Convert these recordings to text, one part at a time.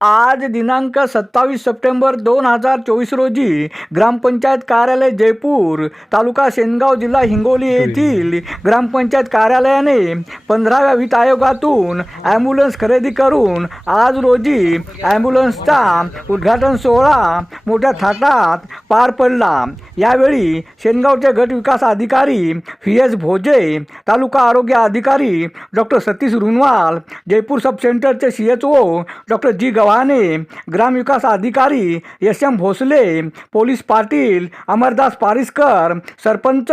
आज दिनांक सत्तावीस सप्टेंबर दोन हजार चोवीस रोजी ग्रामपंचायत कार्यालय जयपूर तालुका सेनगाव जिल्हा हिंगोली येथील ग्रामपंचायत कार्यालयाने पंधराव्या वित्त आयोगातून ॲम्ब्युलन्स खरेदी करून आज रोजी ॲम्ब्युलन्सचा उद्घाटन सोहळा मोठ्या थाटात पार पडला. यावेळी शेनगावचे गट विकास अधिकारी व्ही एस भोजे तालुका आरोग्य अधिकारी डॉक्टर सतीश रुनवाल जयपूर सब सेंटरचे C H O doctor G Chavhane ग्रामविकास अधिकारी S M Bhosale police Patil Amardas Pariskar sarpanch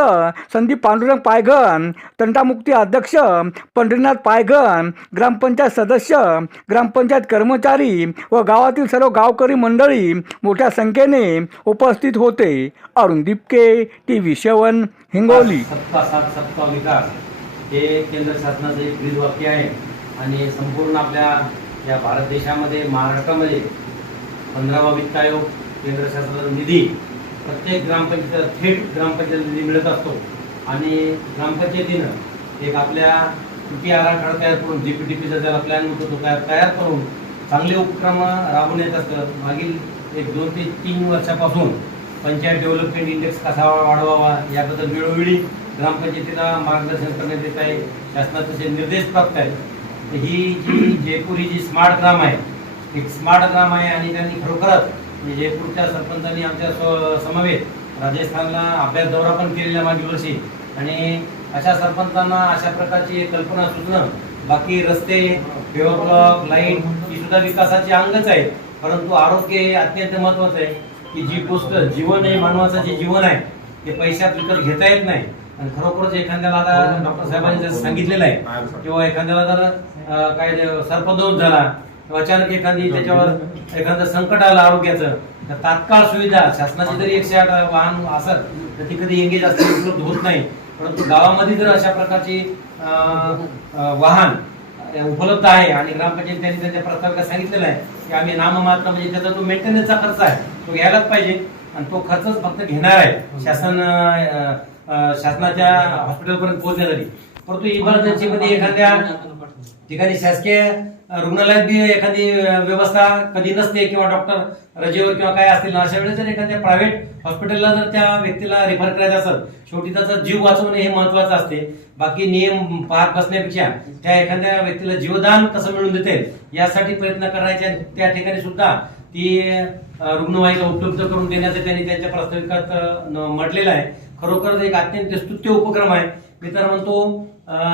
Sandeep Pandurang Payghan तंटामुक्ती अध्यक्ष पंढरीनाथ पायघन ग्रामपंचायत सदस्य ग्रामपंचायत कर्मचारी व गावातील सर्व गावकरी मंडळी मोठ्या संख्येने उपस्थित होते. Arun Dipke T V seven Hingoli. विकास हे केंद्र शासनाचं एक वाक्य आहे आणि संपूर्ण आपल्या या भारत देशामध्ये महाराष्ट्रामध्ये पंधरावा वित्त आयोग केंद्र शासनाचा निधी प्रत्येक ग्रामपंचायत थेट ग्रामपंचायत निधी मिळत असतो. आणि ग्रामपंचायतीनं एक आपल्या कृती आराखडा तयार करून जी पी टी पीचा ज्याला प्लॅन होतो तो तयार तयार करून चांगले उपक्रम राबवून येत असतं मागील एक दोन ते तीन वर्षापासून पंचायत डेव्हलपमेंट इंडेक्स कसा वाढवावा याबद्दल वेळोवेळी ग्रामपंचायतीला मार्गदर्शन करण्यात येत आहे. शासनाचे तसे निर्देश प्राप्त आहेत ही जी जयपूर ही जी स्मार्ट ग्राम आहे एक स्मार्ट ग्राम आहे आणि त्यांनी खरोखरच म्हणजे जयपूरच्या सरपंचांनी आमच्या स्व- समवेत राजस्थानला अभ्यास दौरा पण केलेला मागील वर्षी. आणि अशा सरपंचांना अशा प्रकारची कल्पना सुचणं बाकी रस्ते पेवर ब्लॉक लाइट ही सुद्धा विकासाची अंगच आहे. परंतु आरोग्य हे अत्यंत महत्वाचं आहे की जी गोष्ट जीवन आहे मानवाचं जे जीवन आहे ते पैशात विकत घेता येत नाही. आणि खरोखरच एखाद्याला आता डॉक्टर साहेबांनी जसं सांगितलेलं आहे किंवा एखाद्याला जर काय सर्पदोष झाला किंवा अचानक एखादी त्याच्यावर एखादं संकट आलं आरोग्याचं तर तात्काळ सुविधा शासनाची जरी एकशे आठ वाहन असत तर ती कधी एंगेज असते उपलब्ध होत नाही. परंतु गावामध्ये जर अशा प्रकारची वाहन उपलब्ध आहे आणि ग्रामपंचायत त्यांनी त्यांच्या प्रस्ताविका सांगितलेला आहे की आम्ही नाममात्र म्हणजे त्याचा जो मेंटेनन्सचा खर्च आहे तो घ्यायलाच पाहिजे. आणि तो खर्चच फक्त घेणार आहे. शासन शासनाच्या हॉस्पिटलपर्यंत पोहोचण्यासाठी परंतु इमर्जन्सीमध्ये एखाद्या ठिकाणी शासकीय रुग्णालयात बी एखादी व्यवस्था कधी नसते किंवा डॉक्टर रजेवर किंवा काय असतील ना अशा वेळेस जर एखाद्या प्रायव्हेट हॉस्पिटलला जर त्या व्यक्तीला रेफर करायचं असेल शेवटी त्याचा जीव वाचवणे हे महत्वाचं असते. बाकी नियम पार बसण्यापेक्षा त्या एखाद्या व्यक्तीला जीवदान कसं मिळून देते यासाठी प्रयत्न करायचे त्या ठिकाणी सुद्धा ती रुग्णवाहिका उपलब्ध करून देण्याचं त्यांनी त्यांच्या प्रास्ताविकात म्हटलेलं आहे. खरोखर एक अत्यंत स्तुत्य उपक्रम आहे. मी तर म्हणतो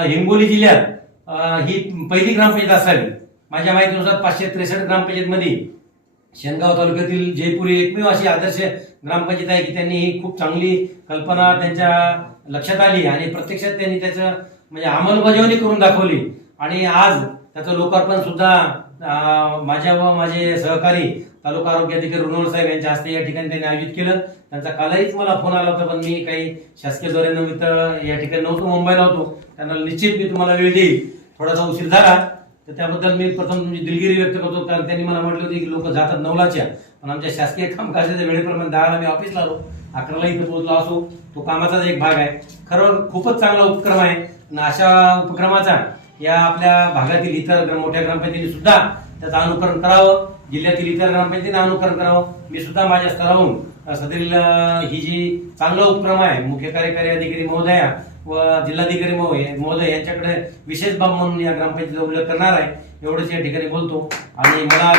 हिंगोली जिल्ह्यात ही पहिली ग्रामपंचायत असावी. माझ्या माहितीनुसार पाचशे त्रेसष्ट ग्रामपंचायतमध्ये शेनगाव तालुक्यातील जयपूर ही एकमेव अशी आदर्श ग्रामपंचायत आहे की त्यांनी ही खूप चांगली कल्पना त्यांच्या लक्षात आली आणि प्रत्यक्षात त्यांनी त्याचं म्हणजे अंमलबजावणी करून दाखवली. आणि आज त्याचं लोकार्पण सुद्धा माझ्या व माझे सहकारी तालुका आरोग्य अधिकारी रुनोल साहेब यांच्या हस्ते या ठिकाणी त्यांनी आयोजित केलं. त्यांचा कालहीच मला फोन आला होता पण मी काही शासकीय दौऱ्यानिमित्त या ठिकाणी नव्हतो मुंबईला होतो. त्यांना निश्चित मी तुम्हाला वेळ देईल. थोडासा उशीर झाला तर त्याबद्दल मी प्रथम तुमची दिलगिरी व्यक्त करतो. कारण त्यांनी मला म्हटलं होतं की लोक जातात नवलाच्या पण आमच्या शासकीय कामकाजाच्या वेळेप्रमाणे दहाला मी ऑफिसला आलो. अकराला इथं पोहोचलो असो तो कामाचाच एक भाग आहे. खरं खूपच चांगला उपक्रम आहे. आणि अशा उपक्रमाचा या आपल्या भागातील इतर मोठ्या ग्रामपंचायतीने सुद्धा त्याचं अनुकरण करावं. जिल्ह्यातील इतर ग्रामपंचायतीने अनुकरण करावं. मी सुद्धा माझ्या स्तरावरून सदरील ही जी चांगला उपक्रम आहे मुख्य कार्यकारी अधिकारी महोदया व जिल्हाधिकारी महोदय महोदय यांच्याकडे विशेष बाब म्हणून या ग्रामपंचायतीचा उल्लेख करणार आहे. एवढंच या ठिकाणी बोलतो. आणि मला